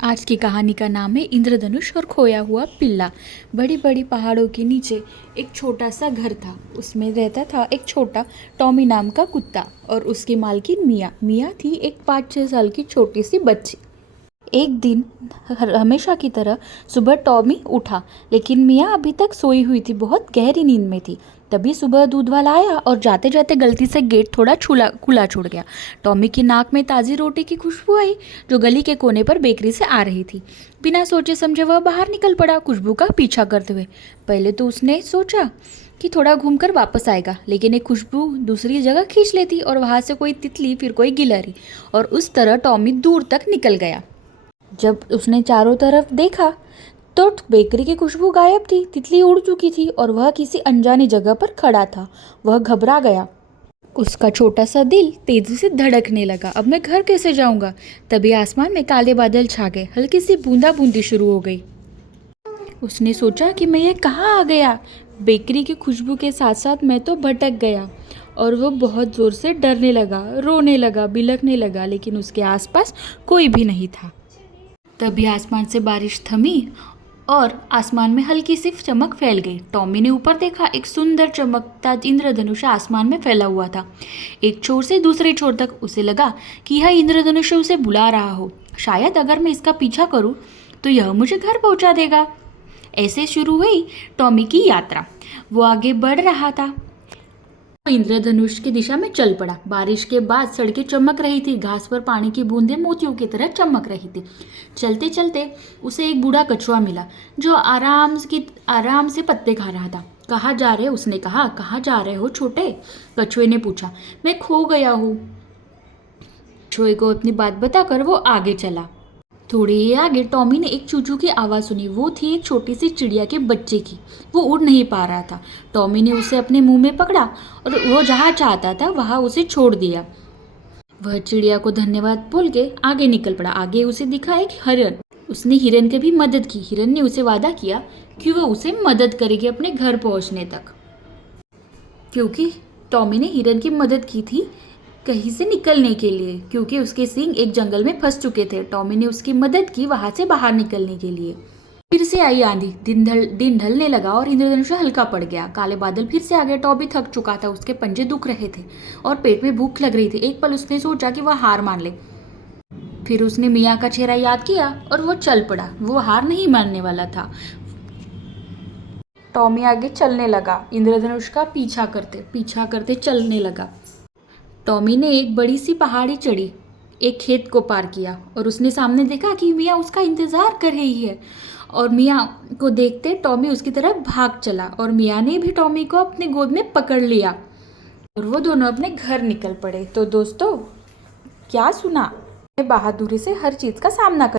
आज की कहानी का नाम है इंद्रधनुष और खोया हुआ पिल्ला। बड़ी बड़ी पहाड़ों के नीचे एक छोटा सा घर था। उसमें रहता था एक छोटा टॉमी नाम का कुत्ता और उसकी मालकिन मिया। मिया थी एक 5-6 साल की छोटी सी बच्ची। एक दिन हमेशा की तरह सुबह टॉमी उठा, लेकिन मिया अभी तक सोई हुई थी, बहुत गहरी नींद में थी। तभी सुबह दूध वाला आया और जाते जाते गलती से गेट थोड़ा खुला छोड़ गया। टॉमी की नाक में ताज़ी रोटी की खुशबू आई, जो गली के कोने पर बेकरी से आ रही थी। बिना सोचे समझे वह बाहर निकल पड़ा, खुशबू का पीछा करते हुए। पहले तो उसने सोचा कि थोड़ा घूमकर वापस आएगा, लेकिन एक खुशबू दूसरी जगह खींच लेती और वहाँ से कोई तितली, फिर कोई गिलहरी, और उस तरह टॉमी दूर तक निकल गया। जब उसने चारों तरफ देखा तो बेकरी की खुशबू गायब थी, तितली उड़ चुकी थी और वह किसी अनजानी जगह पर खड़ा था। वह घबरा गया। उसका छोटा सा दिल तेजी से धड़कने लगा। अब मैं घर कैसे जाऊंगा? तभी आसमान में काले बादल छा गए, हल्की सी बूंदा बूंदी शुरू हो गई। उसने सोचा कि मैं ये कहाँ आ गया। बेकरी की खुशबू के साथ साथ मैं तो भटक गया। और वो बहुत ज़ोर से डरने लगा, रोने लगा, बिलखने लगा, लेकिन उसके आसपास कोई भी नहीं था। तभी आसमान से बारिश थमी और आसमान में हल्की सी चमक फैल गई। टॉमी ने ऊपर देखा, एक सुंदर चमकता इंद्रधनुष आसमान में फैला हुआ था, एक छोर से दूसरे छोर तक। उसे लगा कि यह इंद्रधनुष उसे बुला रहा हो। शायद अगर मैं इसका पीछा करूं तो यह मुझे घर पहुंचा देगा। ऐसे शुरू हुई टॉमी की यात्रा। वो आगे बढ़ रहा था, इंद्रधनुष की दिशा में चल पड़ा। बारिश के बाद सड़कें चमक रही थी, घास पर पानी की बूंदें मोतियों की तरह चमक रही थी। चलते चलते उसे एक बूढ़ा कछुआ मिला, जो आराम से पत्ते खा रहा था। कहाँ जा रहे? उसने कहा। कहाँ जा रहे हो छोटे? कछुए ने पूछा। मैं खो गया हूँ। कछुए को अपनी बात बताकर वो आगे चला। थोड़ी ही आगे टॉमी ने एक चूचू की आवाज़ सुनी। वो थी एक छोटी सी चिड़िया के बच्चे की। वो उड़ नहीं पा रहा था। टॉमी ने उसे अपने मुंह में पकड़ा और वो जहाँ चाहता था वहाँ उसे छोड़ दिया। वह चिड़िया को धन्यवाद बोल के आगे निकल पड़ा। आगे उसे दिखा एक हिरन। उसने हिरन की भी मदद की। हिरन ने उसे वादा किया कि वह उसे मदद करेगी अपने घर पहुँचने तक, क्योंकि टॉमी ने हिरन की मदद की थी कहीं से निकलने के लिए, क्योंकि उसके सींग एक जंगल में फंस चुके थे। टॉमी ने उसकी मदद की वहां से बाहर निकलने के लिए। फिर से आई आंधी। दिन ढलने लगा और इंद्रधनुष हल्का पड़ गया। काले बादल फिर से आ गए। टॉमी थक चुका था, उसके पंजे दुख रहे थे और पेट में भूख लग रही थी। एक पल उसने सोचा कि वह हार मान ले। फिर उसने मियाँ का चेहरा याद किया और वो चल पड़ा। वो हार नहीं मानने वाला था। टॉमी आगे चलने लगा, इंद्रधनुष का पीछा करते चलने लगा। टॉमी ने एक बड़ी सी पहाड़ी चढ़ी, एक खेत को पार किया और उसने सामने देखा कि मियाँ उसका इंतजार कर रही है। और मियाँ को देखते टॉमी उसकी तरफ भाग चला और मियाँ ने भी टॉमी को अपने गोद में पकड़ लिया और वो दोनों अपने घर निकल पड़े। तो दोस्तों, क्या सुना? बहादुरी से हर चीज़ का सामना कर